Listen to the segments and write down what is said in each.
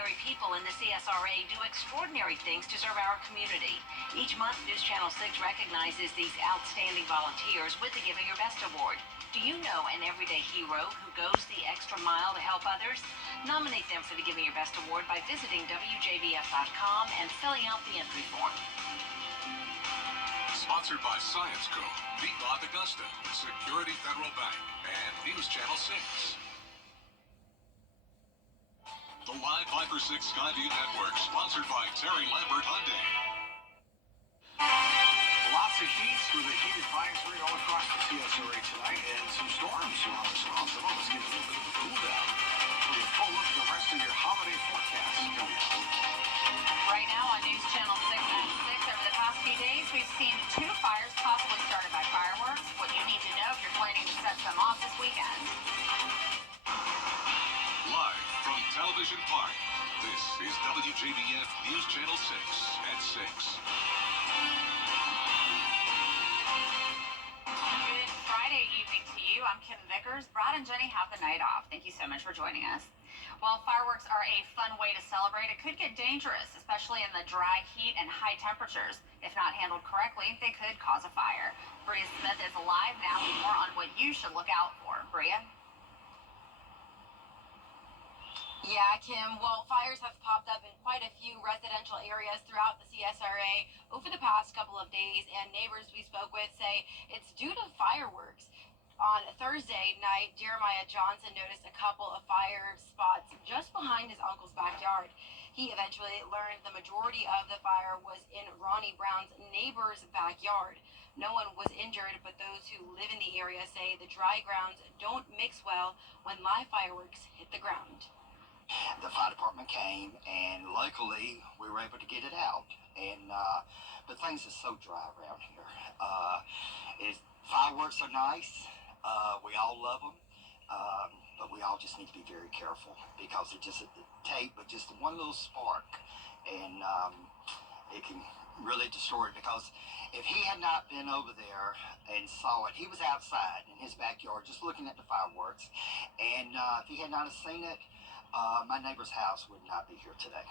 ordinary people in the CSRA do extraordinary things to serve our community. Each month, News Channel 6 recognizes these outstanding volunteers with the Giving Your Best Award. Do you know an everyday hero who goes the extra mile to help others? Nominate them for the Giving Your Best Award by visiting WJBF.com and filling out the entry form. Sponsored by Science Co., Beat Bob Augusta, Security Federal Bank, and News Channel 6. The Live 5 for 6 Skyview Network, sponsored by Terry Lambert Hyundai. Lots of heat with a heat advisory all across the CSRA tonight, and some storms around us. Some of us get a little bit of a cool down. With a full look at the rest of your holiday forecast coming up. Right now on News Channel 6 at 6, over the past few days, we've seen 2 fires possibly started by fireworks. What you need to know if you're planning to set them off this weekend. Live from Television Park, this is WJBF News Channel 6 at 6. Good Friday evening to you. I'm Kim Vickers. Brad and Jenny have the night off. Thank you so much for joining us. While fireworks are a fun way to celebrate, it could get dangerous, especially in the dry heat and high temperatures. If not handled correctly, they could cause a fire. Bria Smith is live now with more on what you should look out for. Bria? Yeah, Kim. Well, fires have popped up in quite a few residential areas throughout the CSRA over the past couple of days, and neighbors we spoke with say it's due to fireworks. On Thursday night, Jeremiah Johnson noticed a couple of fire spots just behind his uncle's backyard. He eventually learned the majority of the fire was in Ronnie Brown's neighbor's backyard. No one was injured, but those who live in the area say the dry grounds don't mix well when live fireworks hit the ground. The fire department came, and luckily we were able to get it out. And but things are so dry around here. Fireworks are nice. We all love them, but we all just need to be very careful because they're just a tape, but just one little spark, and it can really destroy it. Because if he had not been over there and saw it, he was outside in his backyard just looking at the fireworks, and if he had not have seen it, my neighbor's house would not be here today.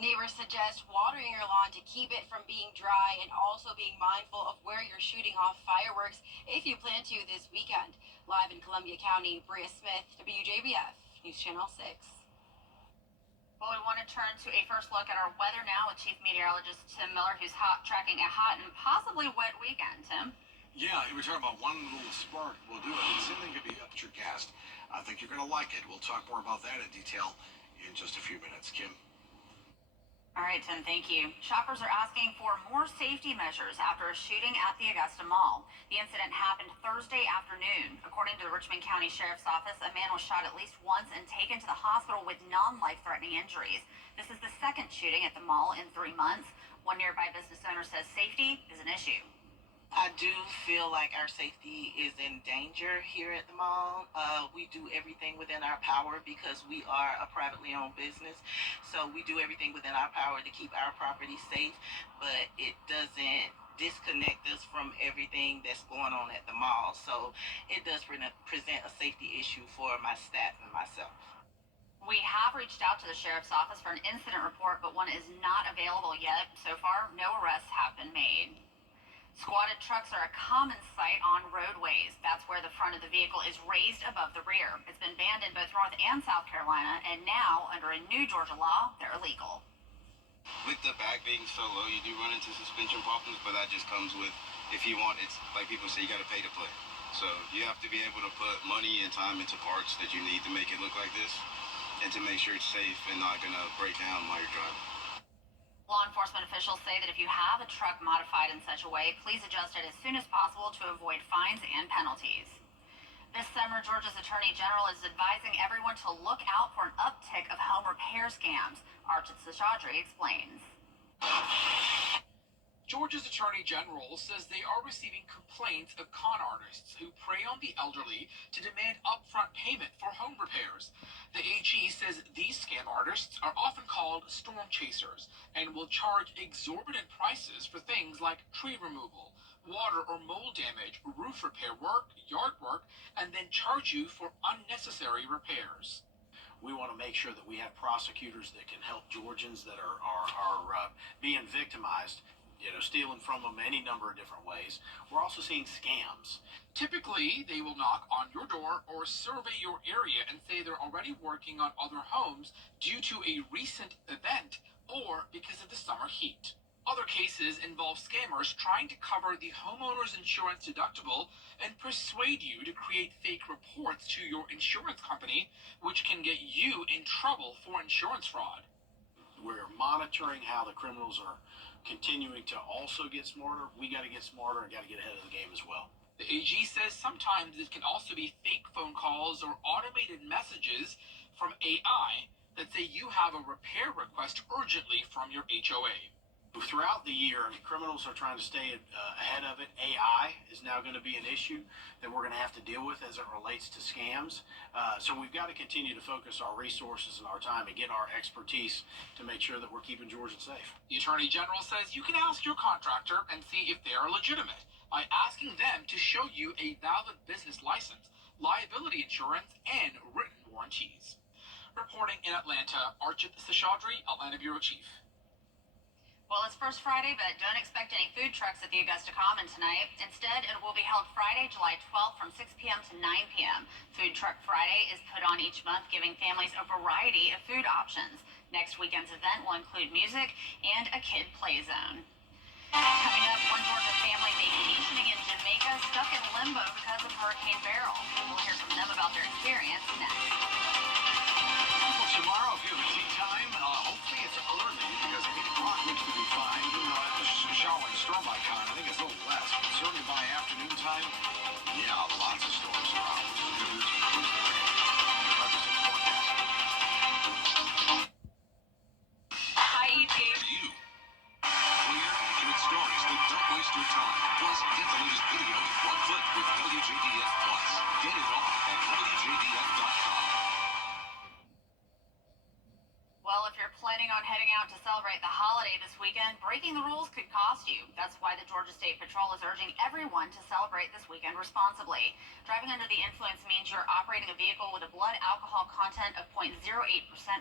Neighbors suggest watering your lawn to keep it from being dry and also being mindful of where you're shooting off fireworks if you plan to this weekend. Live in Columbia County, Bria Smith, WJBF, News Channel 6. Well, we want to turn to a first look at our weather now with Chief Meteorologist Tim Miller, who's tracking a hot and possibly wet weekend. Tim? Yeah, we're talking about one little spark will do it. The same thing could be up at your cast. I think you're going to like it. We'll talk more about that in detail in just a few minutes. Kim? All right, Tim, thank you. Shoppers are asking for more safety measures after a shooting at the Augusta Mall. The incident happened Thursday afternoon. According to the Richmond County Sheriff's Office, a man was shot at least once and taken to the hospital with non-life-threatening injuries. This is the second shooting at the mall in 3 months. One nearby business owner says safety is an issue. I do feel like our safety is in danger here at the mall. We do everything within our power because we are a privately owned business. So we do everything within our power to keep our property safe, but it doesn't disconnect us from everything that's going on at the mall. So it does present a safety issue for my staff and myself. We have reached out to the Sheriff's Office for an incident report, but one is not available yet. So far, no arrests have been made. Squatted trucks are a common sight on roadways. That's where the front of the vehicle is raised above the rear. It's been banned in both North and South Carolina, and now, under a new Georgia law, they're illegal. With the back being so low, you do run into suspension problems, but that just comes with, if you want, it's like people say, you got to pay to play. So you have to be able to put money and time into parts that you need to make it look like this, and to make sure it's safe and not going to break down while you're driving. Law enforcement officials say that if you have a truck modified in such a way, please adjust it as soon as possible to avoid fines and penalties. This summer, Georgia's Attorney General is advising everyone to look out for an uptick of home repair scams. Archit Seshadri explains. Georgia's Attorney General says they are receiving complaints of con artists who prey on the elderly to demand upfront payment for home repairs. The AG says these scam artists are often called storm chasers and will charge exorbitant prices for things like tree removal, water or mold damage, roof repair work, yard work, and then charge you for unnecessary repairs. We want to make sure that we have prosecutors that can help Georgians that are being victimized, stealing from them any number of different ways. We're also seeing scams. Typically, they will knock on your door or survey your area and say they're already working on other homes due to a recent event or because of the summer heat. Other cases involve scammers trying to cover the homeowner's insurance deductible and persuade you to create fake reports to your insurance company, which can get you in trouble for insurance fraud. We're monitoring how the criminals are continuing to also get smarter. We got to get smarter and got to get ahead of the game as well. The AG says sometimes it can also be fake phone calls or automated messages from AI that say you have a repair request urgently from your HOA. Throughout the year, criminals are trying to stay ahead of it. AI is now going to be an issue that we're going to have to deal with as it relates to scams. So we've got to continue to focus our resources and our time and get our expertise to make sure that we're keeping Georgia safe. The Attorney General says you can ask your contractor and see if they are legitimate by asking them to show you a valid business license, liability insurance, and written warranties. Reporting in Atlanta, Archit Seshadri, Atlanta Bureau Chief. Well, it's First Friday, but don't expect any food trucks at the Augusta Common tonight. Instead, it will be held Friday, July 12th from 6 p.m. to 9 p.m. Food Truck Friday is put on each month, giving families a variety of food options. Next weekend's event will include music and a kid play zone. Coming up, one Georgia family vacationing in Jamaica stuck in limbo because of Hurricane Beryl. We'll hear from them about their experience next. Well, tomorrow, if you have a tea time, hopefully it's early because 8 o'clock looks to be fine. Even though I have a showering storm icon, I think it's a little less. But certainly by afternoon time, yeah, lots of storms around. Good news for Tuesday. The weather forecast. Hi, ET. You. Clear, accurate stories that don't waste your time. Plus, get the latest video in one click with WJBF Plus. Get it all at WJBF.com. Well, if you're planning on heading out to celebrate the holiday this weekend, breaking the rules could cost you. That's why the Georgia State Patrol is urging everyone to celebrate this weekend responsibly. Driving under the influence means you're operating a vehicle with a blood alcohol content of 0.08%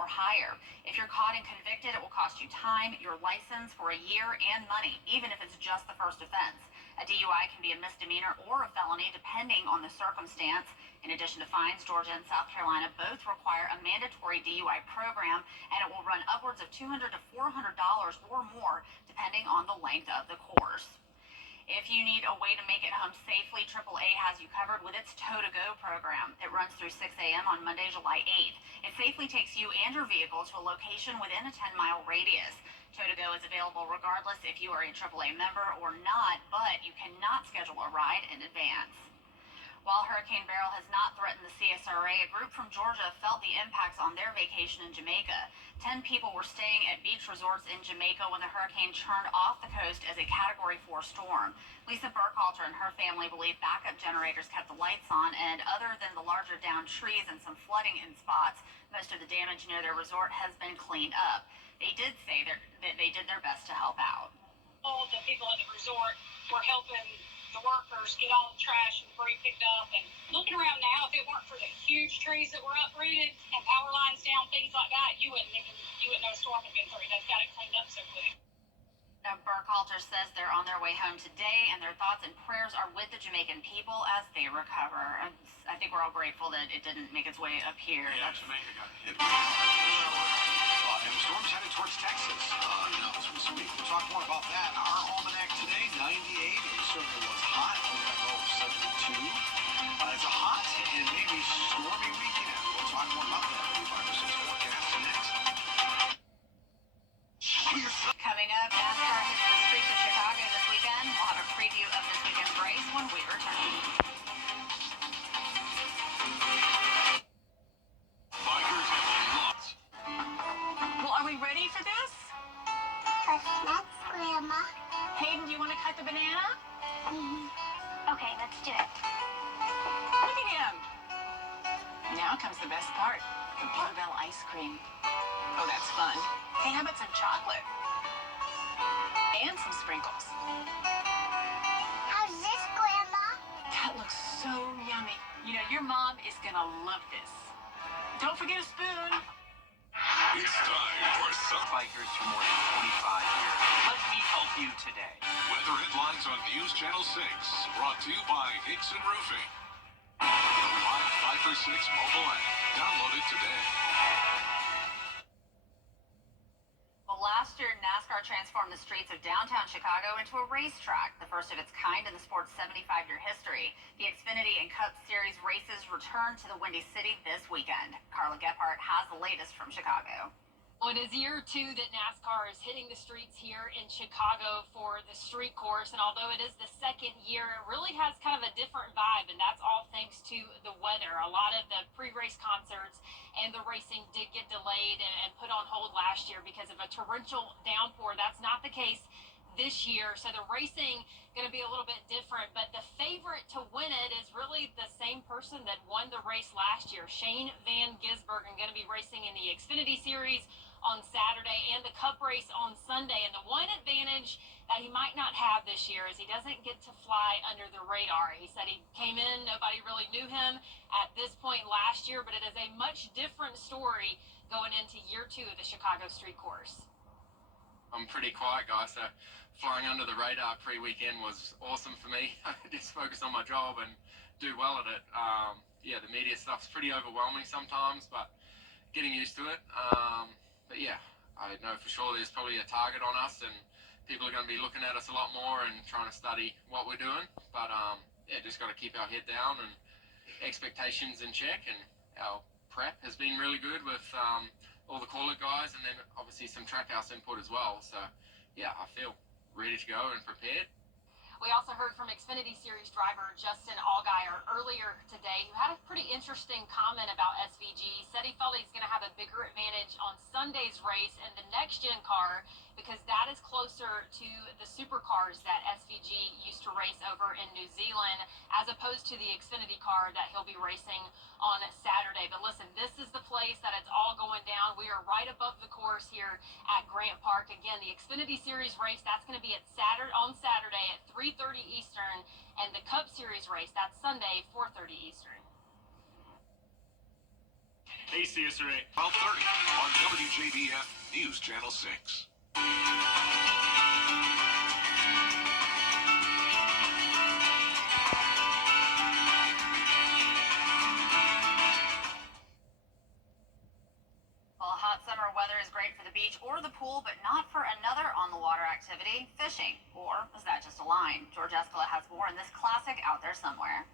or higher. If you're caught and convicted, it will cost you time, your license for a year, and money, even if it's just the first offense. A DUI can be a misdemeanor or a felony depending on the circumstance. In addition to fines, Georgia and South Carolina both require a mandatory DUI program, and it will run upwards of $200 to $400 or more depending on the length of the course. If you need a way to make it home safely, AAA has you covered with its Tow to Go program. It runs through 6 a.m. on Monday, July 8th. It safely takes you and your vehicle to a location within a 10-mile radius. Tow to Go is available regardless if you are a AAA member or not, but you cannot schedule a ride in advance. While Hurricane Beryl has not threatened the CSRA, a group from Georgia felt the impacts on their vacation in Jamaica. 10 people were staying at beach resorts in Jamaica when the hurricane churned off the coast as a Category 4 storm. Lisa Burkhalter and her family believe backup generators kept the lights on, and other than the larger downed trees and some flooding in spots, most of the damage near their resort has been cleaned up. They did say that they did their best to help out. All the people at the resort were helping the workers get all the trash and debris picked up. And looking around now, if it weren't for the huge trees that were uprooted and power lines down, things like that, you wouldn't know a storm had been through. They've got it cleaned up so quick. Now, Burkhalter says they're on their way home today, and their thoughts and prayers are with the Jamaican people as they recover. I think we're all grateful that it didn't make its way up here. Yeah, Jamaica got hit. And the storm's headed towards Texas. As we speak. We'll talk more about that. Our almanac today, 98. It certainly was hot. We're going to go 72. It's a hot and maybe stormy weekend. We'll talk more about that. 5 or 6 forecasts next. Coming up, NASCAR hits the streets of Chicago this weekend. We'll have a preview of this weekend's race when we return. Bikers have lots. Well, are we ready for this? Let's, Grandma. Hayden, do you want to cut the banana? Okay, let's do it. Look at him. Now comes the best part, the Bluebell ice cream. Oh, that's fun. Hey, how about some chocolate? And some sprinkles. I so yummy. You know, your mom is gonna love this. Don't forget a spoon. It's time for some Bikers for more than 25 years. Let me help you today. weather headlines on News Channel 6. Brought to you by Hickson Roofing. The live 5 for 6 mobile app. Download it today. Well, last year, NASCAR transformed the streets of downtown Chicago into a racetrack, the first of its kind in the sport's 75-year history. The Xfinity and Cup Series races return to the Windy City this weekend. Carla Gephardt has the latest from Chicago. Well, it is year 2 that NASCAR is hitting the streets here in Chicago for the street course, and although it is the second year, it really has kind of a different vibe, and that's all thanks to the weather. A lot of the pre-race concerts and the racing did get delayed and put on hold last year because of a torrential downpour. That's not the case this year, so the racing going to be a little bit different, but the favorite to win it is really the same person that won the race last year, Shane Van Gisbergen, going to be racing in the Xfinity Series on Saturday and the Cup race on Sunday. And the one advantage that he might not have this year is he doesn't get to fly under the radar. He said he came in, nobody really knew him at this point last year, but it is a much different story going into year 2 of the Chicago street course. I'm a pretty quiet guy, so flying under the radar pre-weekend was awesome for me. I just focus on my job and do well at it. Yeah, the media stuff's pretty overwhelming sometimes, but getting used to it. But yeah, I know for sure there's probably a target on us, and people are going to be looking at us a lot more and trying to study what we're doing. But yeah, just got to keep our head down and expectations in check. And our prep has been really good with all the call-it guys, and then obviously some track house input as well. So yeah, I feel ready to go and prepared. We also heard from Xfinity Series driver Justin Allgaier earlier today, who had a pretty interesting comment about SVG. Said he felt he's going to have a bigger advantage on Sunday's race in the next-gen car because that is closer to the supercars that SVG used to race over in New Zealand, as opposed to the Xfinity car that he'll be racing on Saturday. But listen, this is the place that it's all going down. We are right above the course here at Grant Park. Again, the Xfinity Series race, that's going to be on Saturday at 3:30 Eastern, and the Cup Series race, that's Sunday, 4:30 Eastern. KCSRA 12:30 on WJBF News Channel 6. Well, hot summer weather is great for the beach or the pool, but not for another on-the-water activity, fishing. Or is that just a line? George Escala has more in this classic Out There Somewhere.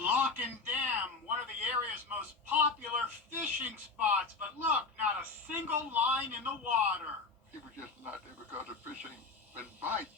Lock and Dam, one of the area's most popular fishing spots, but look, not a single line in the water. People just not there because the fish ain't been biting.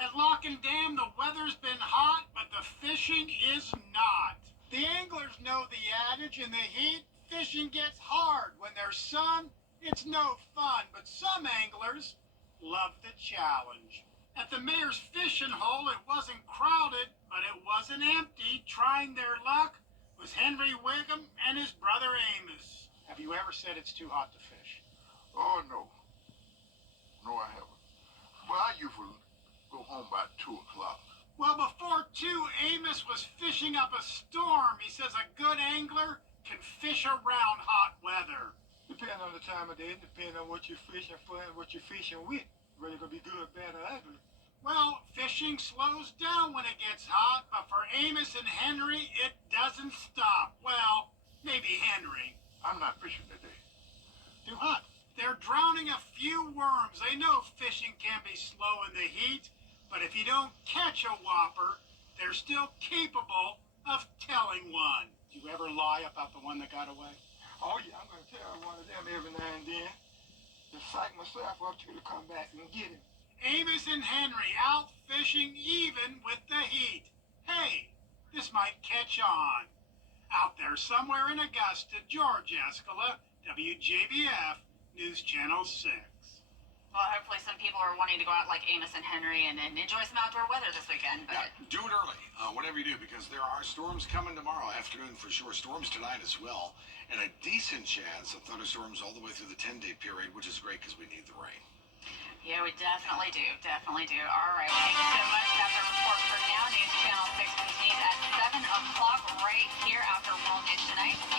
At Lock and Dam, the weather's been hot, but the fishing is not. The anglers know the adage: in the heat, fishing gets hard. When there's sun, it's no fun, but some anglers love the challenge. At the mayor's fishing hole, it wasn't crowded, but it wasn't empty. Trying their luck was Henry Wiggum and his brother Amos. Have you ever said it's too hot to fish? Oh, no. No, I haven't. Well, I usually go home by 2 o'clock. Well, before 2, Amos was fishing up a storm. He says a good angler can fish around hot weather. Depending on the time of day, depending on what you're fishing for and what you're fishing with. Whether it's going to be good, bad, or ugly. Well, fishing slows down when it gets hot, but for Amos and Henry, it doesn't stop. Well, maybe Henry. I'm not fishing today. Too hot. They're drowning a few worms. They know fishing can be slow in the heat, but if you don't catch a whopper, they're still capable of telling one. Did you ever lie about the one that got away? Oh, yeah, I'm going to tell one of them every now and then. To psych myself up to come back and get him. Amos and Henry out fishing even with the heat. Hey, this might catch on. Out there somewhere in Augusta, George Escala, WJBF, News Channel 6. Well, hopefully some people are wanting to go out like Amos and Henry and enjoy some outdoor weather this weekend. But Yeah, do it early, whatever you do, because there are storms coming tomorrow afternoon for sure. Storms tonight as well, and a decent chance of thunderstorms all the way through the 10-day period, which is great because we need the rain. yeah, we definitely do. Definitely do. All right. Well, thank you so much. That's our report for now. News Channel 6 continues at 7 o'clock right here after World News Tonight.